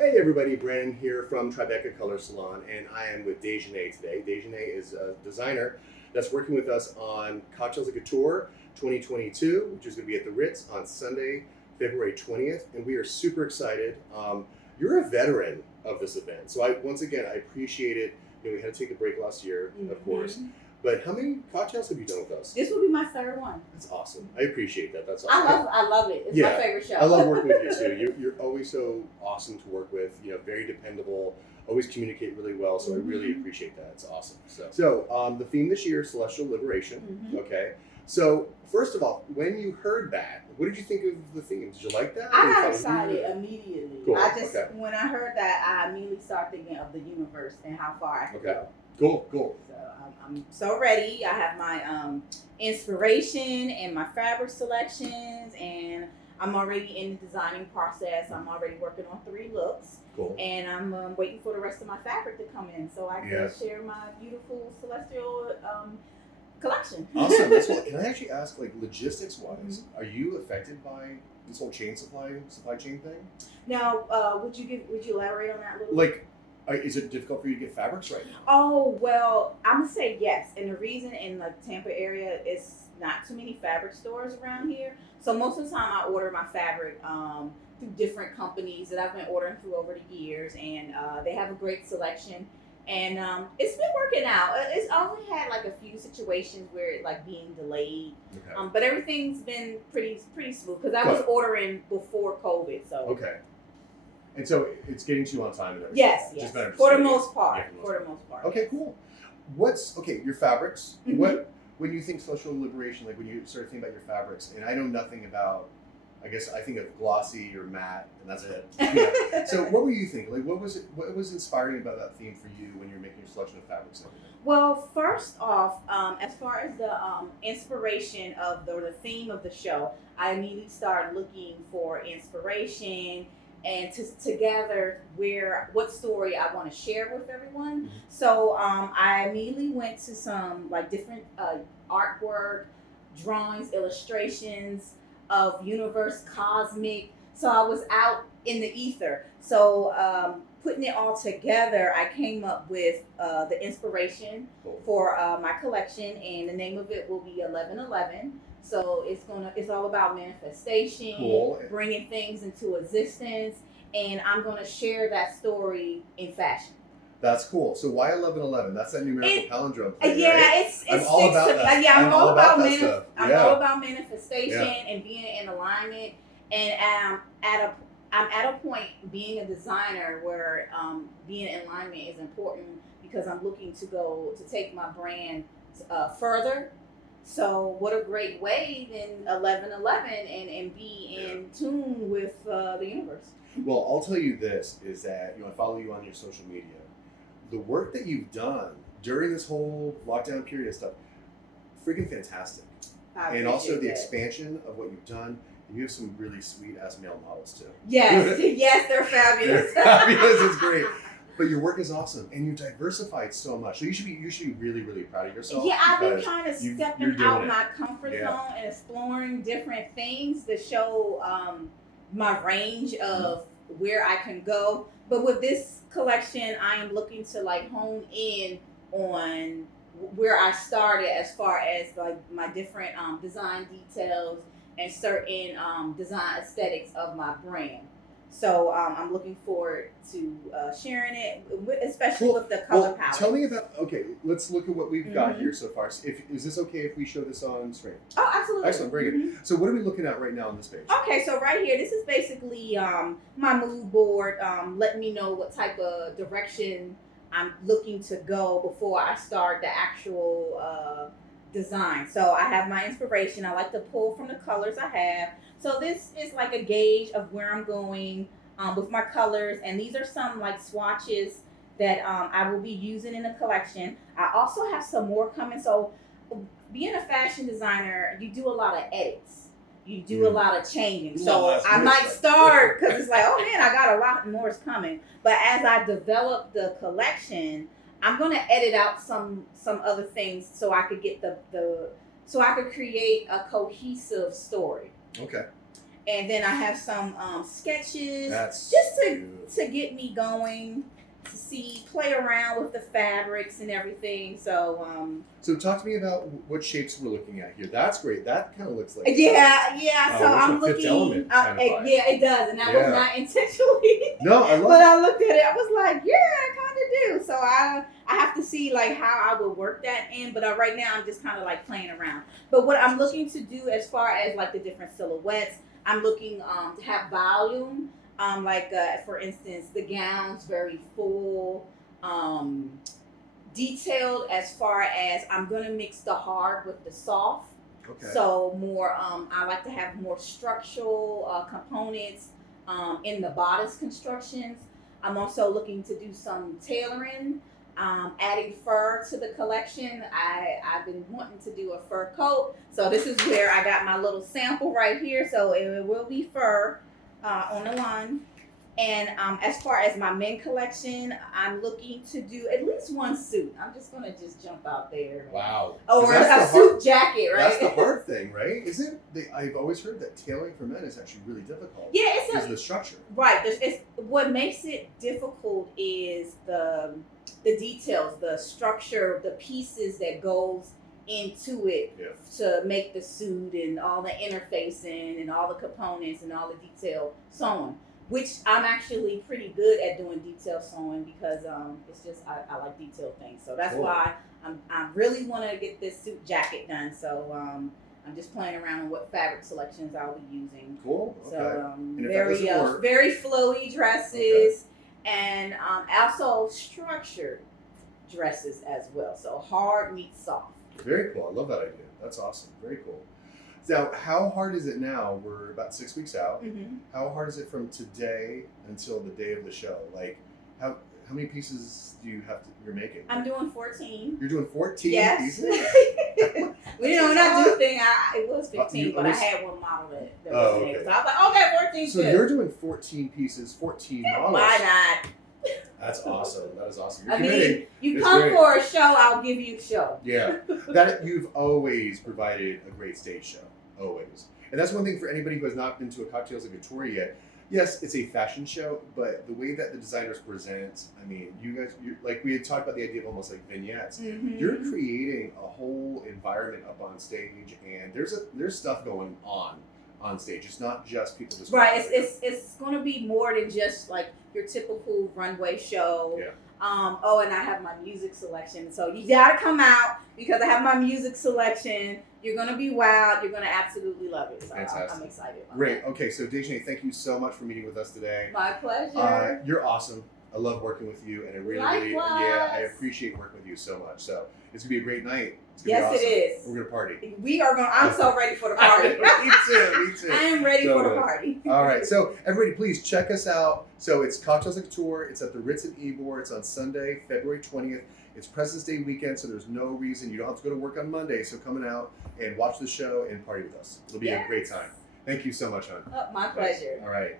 Hey everybody, Brandon here from Tribeca Color Salon, and I am with Dejohnea today. Dejohnea is a designer that's working with us on Cocktails Couture 2022, which is going to be at the Ritz on Sunday, February 20th, and we are super excited. You're a veteran of this event, so once again, I appreciate it. You know, we had to take a break last year, of course, but how many cocktails have you done with us? This will be my third one. That's awesome. I appreciate that. That's awesome. I love it. It's my favorite show. I love working with you too. You're always so awesome to work with. You know, very dependable. Always communicate really well. So I really appreciate that. It's awesome. So the theme this year is Celestial Liberation. Okay. So first of all, when you heard that, what did you think of the theme? Did you like that? I got excited immediately. Cool. When I heard that, I immediately started thinking of the universe and how far I could go. Cool. So I'm so ready. I have my inspiration and my fabric selections, and I'm already in the designing process. I'm already working on 3 looks. Cool. And I'm waiting for the rest of my fabric to come in so I can share my beautiful celestial collection. Awesome. That's cool. Can I actually ask, like, logistics-wise, are you affected by this whole supply chain thing? Now, would you elaborate on that a little bit? Like, is it difficult for you to get fabrics right now? Oh, well, I'm going to say yes. And the reason in the Tampa area is not too many fabric stores around here. So most of the time I order my fabric through different companies that I've been ordering through over the years. And they have a great selection. And it's been working out. It's only had like a few situations where it like being delayed. Okay. But everything's been pretty smooth because I was ordering before COVID. So okay. And so it's getting to you on time and everything. Yes. For the most part. Okay, cool. Your fabrics? When you think social liberation, like when you start thinking about your fabrics, and I know nothing about, I guess I think of glossy or matte, and that's it. Yeah. So what were you thinking? Like what was inspiring about that theme for you when you're making your selection of fabrics and everything? Well, first off, as far as the inspiration of the theme of the show, I immediately started looking for inspiration and to gather what story I want to share with everyone. So I immediately went to some like different artwork, drawings, illustrations of universe, cosmic. So I was out in the ether. So putting it all together, I came up with the inspiration for my collection, and the name of it will be 1111. So it's all about manifestation, bringing things into existence, and I'm going to share that story in fashion. That's cool. So why 1111? That's that numerical palindrome thing, right? I'm all about that. Yeah, I'm all about manifestation and being in alignment. And I'm at a point being a designer where being in alignment is important because I'm looking to take my brand further. So what a great way than 1111 and be in tune with the universe. Well, I'll tell you this, is that I follow you on your social media. The work that you've done during this whole lockdown period and stuff, freaking fantastic. And also the expansion of what you've done. And you have some really sweet ass male models too. Yes, they're fabulous. They're fabulous, it's great. But your work is awesome, and you diversified so much. So you should be really, really proud of yourself. Yeah, I've been kind of stepping out my comfort zone and exploring different things to show my range of where I can go. But with this collection, I am looking to like hone in on where I started as far as like my different design details and certain design aesthetics of my brand. So I'm looking forward to sharing it, especially with the color palette. Tell me about, let's look at what we've got here so far. Is this okay if we show this on screen? Oh, absolutely. Excellent, very good. So what are we looking at right now on this page? Okay, so right here, this is basically my mood board, letting me know what type of direction I'm looking to go before I start the actual design. So I have my inspiration. I like to pull from the colors I have. So this is like a gauge of where I'm going with my colors, and these are some like swatches that I will be using in the collection. I also have some more coming. So being a fashion designer, you do a lot of edits. You do a lot of changing. So I might start because it's like, oh man, I got a lot more is coming. But as I develop the collection, I'm gonna edit out some other things so I could get so I could create a cohesive story. Okay. And then I have some sketches. That's just to beautiful. to get me going, to play around with the fabrics and everything. So So talk to me about what shapes we're looking at here. That's great. That kind of looks like yeah. So I'm Fifth looking. Element kind of vibe. Yeah, it does, and that was not intentionally. No, I love But it. I looked at it. I was like, yeah, I kind of do. So I have to see like how I would work that in. But right now I'm just kind of like playing around. But what I'm looking to do as far as like the different silhouettes, I'm looking to have volume. For instance, the gowns very full, detailed as far as I'm gonna mix the hard with the soft. Okay. So more, I like to have more structural components in the bodice constructions. I'm also looking to do some tailoring, adding fur to the collection. I've been wanting to do a fur coat, so this is where I got my little sample right here. So it will be fur on the line. And as far as my men collection, I'm looking to do at least one suit. I'm just gonna jump out there. Wow. Or a suit jacket, right? That's the hard thing, right? Isn't it? I've always heard that tailoring for men is actually really difficult. Yeah, it's the structure. Right. What makes it difficult is the details, the structure, the pieces that goes into it to make the suit and all the interfacing and all the components and all the detail sewing. Which I'm actually pretty good at doing detail sewing because it's just I like detailed things. So that's why I really want to get this suit jacket done. So I'm just playing around with what fabric selections I'll be using. Cool. Okay. So very flowy dresses and also structured dresses as well. So hard meets soft. Very cool. I love that idea. That's awesome. Very cool. Now, how hard is it now? We're about 6 weeks out. Mm-hmm. How hard is it from today until the day of the show? Like, how many pieces do you have you're making? I'm doing 14. You're doing 14 pieces? We're not doing thing. It was 15, but I had one model that was in there. So I was like, okay, 14. So you're doing 14 pieces, 14 models. Why not? That's awesome. That is awesome. You come for a show, I'll give you a show. Yeah. That you've always provided a great stage show. Always. And that's one thing for anybody who has not been to a Cocktails Couture yet. Yes, it's a fashion show, but the way that the designers present, I mean, you guys, like we had talked about the idea of almost like vignettes. Mm-hmm. You're creating a whole environment up on stage, and there's stuff going on stage. It's not just people just right. It's going to be more than just like your typical runway show. Yeah. And I have my music selection. So you got to come out because I have my music selection. You're going to be wild. You're going to absolutely love it. So fantastic. I'm excited about Great. that. Okay, so Dejohnea, thank you so much for meeting with us today. My pleasure. You're awesome. I love working with you, and I really, I appreciate working with you so much. So it's going to be a great night. It's gonna be awesome. It is. We're going to party. We are going. I'm so ready for the party. Me too. I am ready for the party. All right. So everybody, please check us out. So it's Cocktails Couture. It's at the Ritz in Ybor. It's on Sunday, February 20th. It's President's Day weekend, so there's no reason you don't have to go to work on Monday. So coming out and watch the show and party with us. It'll be a great time. Thank you so much, hon. My pleasure. All right.